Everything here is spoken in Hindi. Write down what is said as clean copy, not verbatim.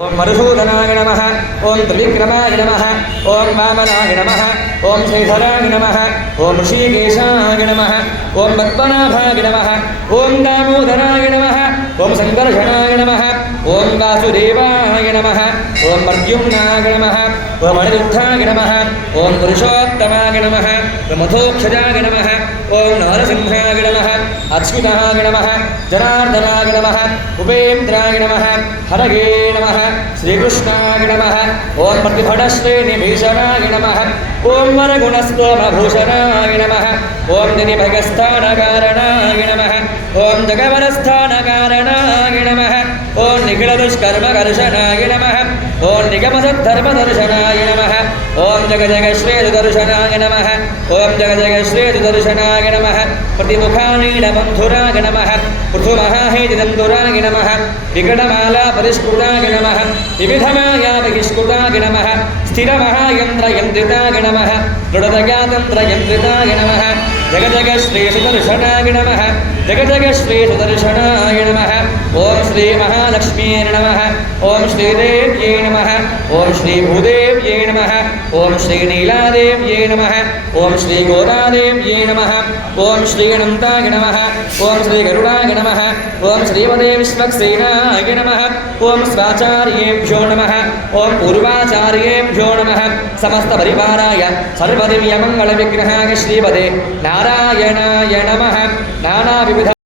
ओम मधुसूदनाय नमः। ओम त्रिविक्रमाय नमः। ओम वामनाय नमः। ओम श्रीधराय नमः। ओम ऋषिकेशाय नमः। ओम पद्मनाभाय नमः। ओम दामोदराय नमः। ओम संकर्षणाय नमः। ओम वासुदेवाय नमः। ओम प्रद्युम्नाय नमः। ओम अनिरुद्धाय नमः। ओम पुरुषोत्तमाय नमः। ओम मधोक्षजाय नमः। ओम नरसिंहाय नमः। अच्युताय नमः। जनार्दनाय नमः। उपेन्द्राय नमः। हरये नमः। श्रीकृष्णाय नमः। ओम प्रतिभटश्रेणिभीषणाय नमः। ओम वरगुणस्तोमभूषणाय नमः। ओम निधिभगस्थानकारणाय नमः। ओम जगवरस्थानकारणाय नमः। ओम निखिलदुष्कर्मकर्षणाय नमः। ओम निगमसद्धर्मदर्शनाय नमः। ओम जगजगश्रेयदर्शनाय नमः। ओम जगजगश्रेयदर्शनाय नमः। प्रतिमुखानीडबन्धुराय नमः। पृथुमहाहेतिदन्तुराय नमः। विकटमाला परिष्कृताय नमः। विविधमाया बहिष्कृताय नमः। स्थिरमहायन्त्रयन्त्रिताय नमः। दृढतगातन्त्रयन्त्रिताय नमः। जगजगश्रीसुदर्शनाय नमः। जगजगश्रीसुदर्शनाय नमः। ओम श्री महालक्ष्मी नमः। ओम श्रीदेव्यै नमः। ओम श्रीभूदेव्यै नमः। ओम श्रीनीलादेव्यै नमः। ओम श्रीगोदादेव्यै नमः। ओम श्रीअनन्ताय नमः। ओम श्रीगरुडाय नमः। ओम श्रीमते विश्वक्सेनाय नमः। ओम स्वाचार्येभ्यो नमः। ओम पूर्वाचार्येभ्यो नमः। समस्त परिवाराय सर्वदिव्यमङ्गलविग्रहाय श्रीपदे नारायणाय नमः। नानाविविध